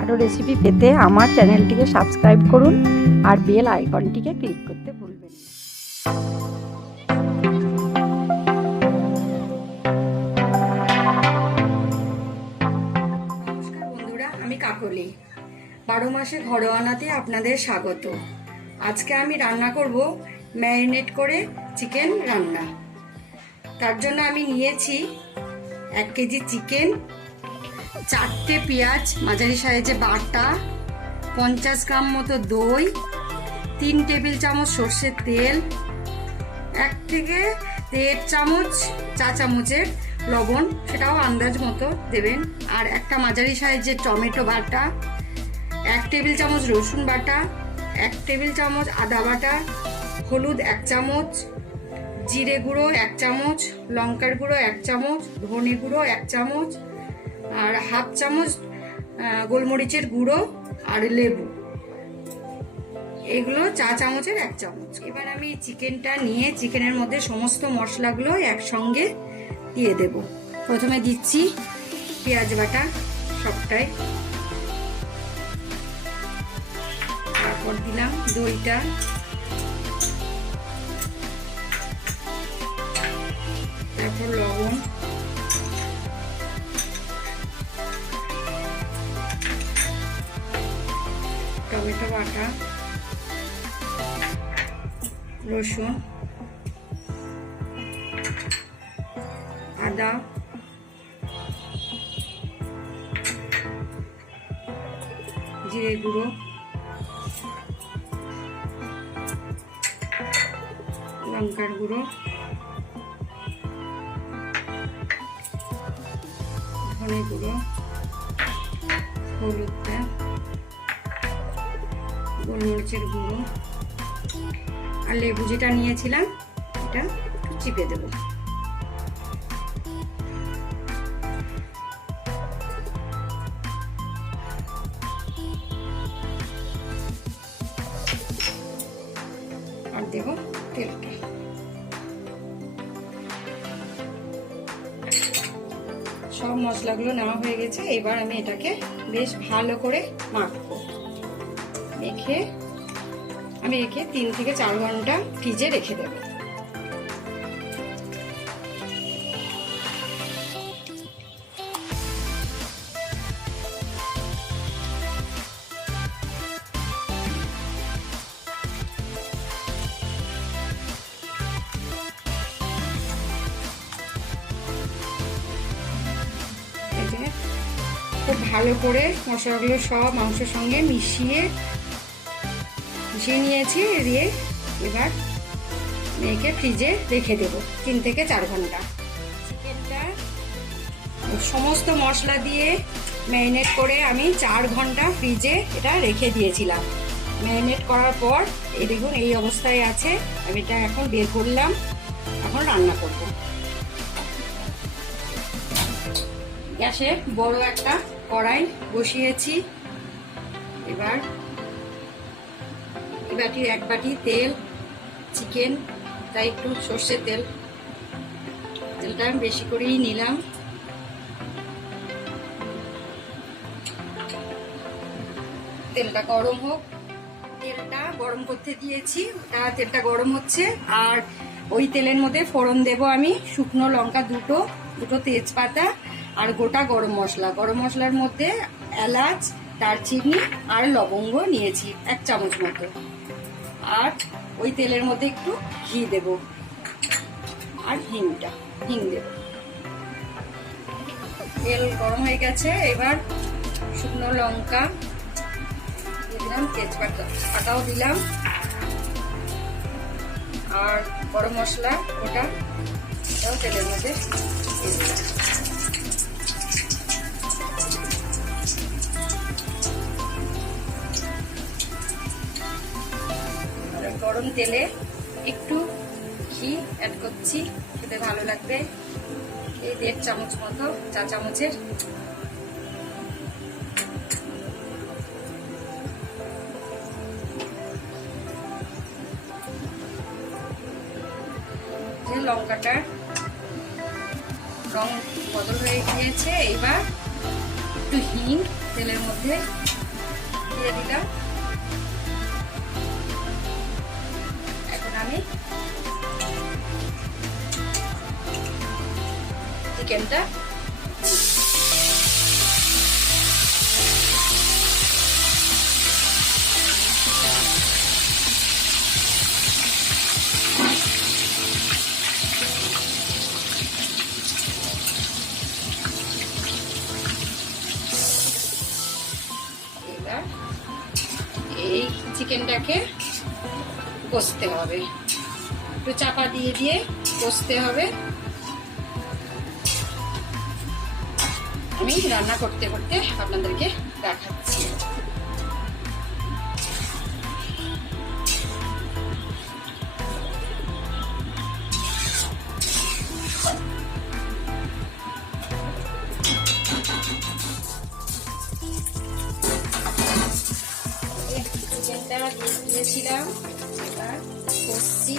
আরও রেসিপি পেতে আমার চ্যানেলটিকে সাবস্ক্রাইব করুন আর বেল আইকনটিকে ক্লিক করতে ভুলবেন না। নমস্কার বন্ধুরা, আমি কাকলি। 12 মাসে ঘরোয়ানাতে আপনাদের স্বাগত। আজকে আমি রান্না করব ম্যারিনেট করে চিকেন রান্না। তার জন্য আমি নিয়েছি 1 কেজি চিকেন, 4টে পেঁয়াজ মাঝারি সাইজে বাটা, 50 গ্রাম মতো দই, 3 টেবিল চামচ সর্ষের তেল, 1 থেকে 1.5 চামচ চা চামচের লবণ, সেটাও আন্দাজ মতো দেবেন, আর একটা মাঝারি সাইজের টমেটো বাটা, 1 টেবিল চামচ রসুন বাটা, 1 টেবিল চামচ আদা বাটা, হলুদ 1 চামচ, জিরে গুঁড়ো 1 চামচ, লঙ্কার গুঁড়ো 1 চামচ, ধনে গুঁড়ো 1 চামচ, আর হাফ চামচ গোলমরিচের গুঁড়ো, আর লেবু, এগুলো চা চামচের 1 চামচ। এবার আমি চিকেনটা নিয়ে চিকেনের মধ্যে সমস্ত মশলাগুলো একসঙ্গে দিয়ে দেব। প্রথমে দিচ্ছি পেঁয়াজ বাটা সবটাই, তারপর দিলাম দইটা, তারপর লবণ, টমেটো বাটা, রসুন, আদা, জিরে গুঁড়ো, লঙ্কার গুঁড়ো, ধনে গুঁড়ো, হলুদটা, গোলমরিচের গুঁড়ো, আর লেবু যেটা নিয়েছিলাম এটা চিপে দেব। আর দেব তেলটা। সব মশলাগুলো নেওয়া হয়ে গেছে, এবার আমি এটাকে বেশ ভালো করে মাখবো। আমি একে 3 থেকে 4 ঘন্টা ফ্রিজে রেখে দেব। খুব ভালো করে মশলাগুলো সব মাংসের সঙ্গে মিশিয়ে নিয়েছি, দিয়ে এবার মেয়েকে ফ্রিজে রেখে দেব 3 থেকে 4 ঘন্টা। চিকেনটা সমস্ত মশলা দিয়ে ম্যারিনেট করে আমি 4 ঘন্টা ফ্রিজে এটা রেখে দিয়েছিলাম। ম্যারিনেট করার পর এই দেখুন এই অবস্থায় আছে। আমি এটা এখন বের করলাম, এখন রান্না করব। গ্যাসে বড় একটা কড়াই বসিয়েছি। এবার 1 বাটি তেল, চিকেন তাই একটু সর্ষের তেলটা আমি বেশি করেই নিলাম। তেলটা গরম হোক, তেলটা গরম করতে দিয়েছি, তেলটা গরম হচ্ছে। আর ওই তেলের মধ্যে ফোড়ন দেব আমি শুকনো লঙ্কা দুটো তেজপাতা, আর গোটা গরম মশলার মধ্যে এলাচ, দারচিনি আর লবঙ্গ নিয়েছি 1 চামচ মতো। আর ওই তেলের মধ্যে একটু ঘি দেব, আর হিং দেব। তেল গরম হয়ে গেছে, এবার শুকনো লঙ্কা দিলাম, তেজপাতাও দিলাম, আর গরম মশলা ওটাও তেলের মধ্যে দিয়ে দিলাম। গরম তেলে একটু ঘি অ্যাড করছি, খেতে ভালো লাগবে। এই 1.5 চামচ মতো, চা চামচের। যে লঙ্কাটার রং বদল হয়ে গিয়েছে, এবার একটু হিং তেলের মধ্যে দিয়ে দিলাম। এখন আমি চিকেনটা এই চিকেনটাকে কষতে হবে, একটু চাপা দিয়ে দিয়ে কষতে হবে। আমি রান্না করতে করতে আপনাদেরকে দেখাচ্ছি। চিকেনটা দিয়েছিলাম, এবার কষছি।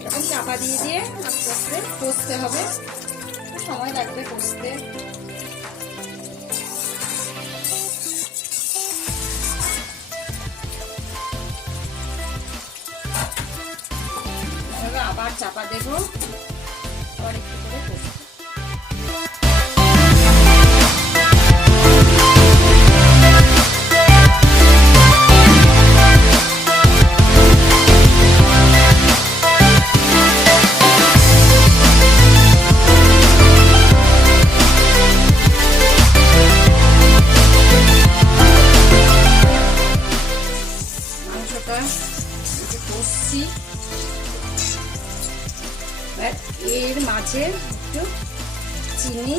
এরকম চাপা দিয়ে দিয়ে আস্তে আস্তে কষতে হবে, সময় লাগবে কষতে। আবার চাপা দেবো, আবার একটু করে কষবো। মাংসটা কষছি, এর মাঝে একটু চিনি,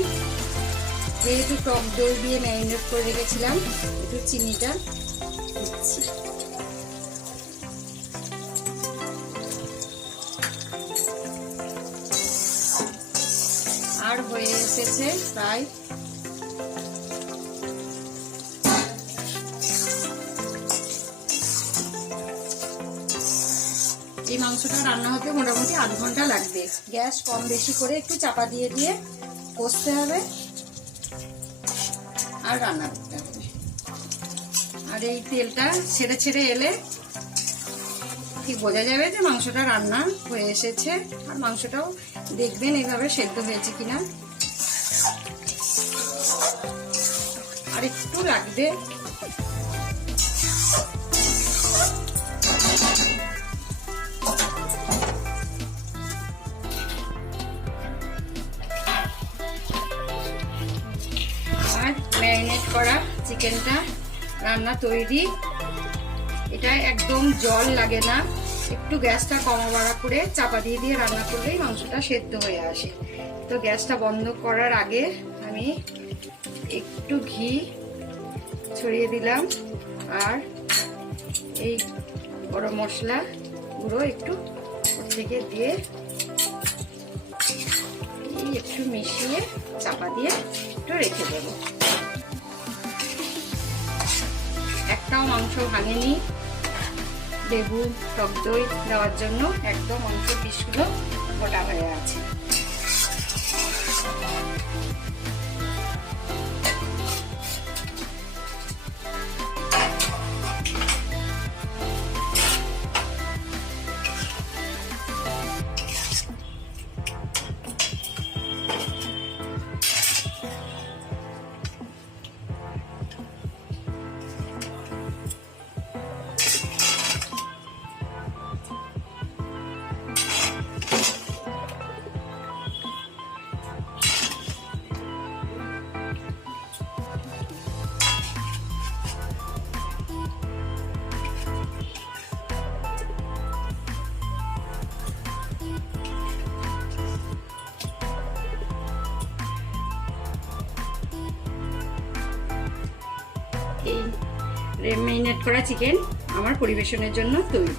যেহেতু টক দই দিয়ে ম্যারিনেট করে রেখেছিলাম, একটু চিনিটা দিচ্ছি। আর হয়ে এসেছে প্রায়। এই মাংসটা রান্না হতে মোটামুটি আধ ঘন্টা লাগবে। গ্যাস কম বেশি করে একটু চাপা দিয়ে দিয়ে কষতে হবে আর রান্না করতে হবে। আর এই তেলটা ছেড়ে ছেড়ে এলে ঠিক বোঝা যাবে যে মাংসটা রান্না হয়ে এসেছে। আর মাংসটাও দেখবেন এইভাবে সেদ্ধ হয়েছে কিনা। আর একটু লাগবে। ম্যারিনেট করা চিকেনটা রান্না তৈরি। এটা একদম জল লাগে না, একটু গ্যাসটা কমা বাড়া করে চাপা দিয়ে দিয়ে রান্না করলেই মাংসটা সেদ্ধ হয়ে আসে। তো গ্যাসটা বন্ধ করার আগে আমি একটু ঘি ছড়িয়ে দিলাম আর এই গরম মশলা গুঁড়ো একটু থেকে দিয়ে একটু মিশিয়ে চাপা দিয়ে একটু রেখে দেবো। একটাও মাংস ভাঙেনি, লেবু টক দই দেওয়ার জন্য একদম মাংস পিসগুলো গোটা হয়ে আছে। এই ম্যারিনেট করা চিকেন আমার পরিবেশনের জন্য তৈরি।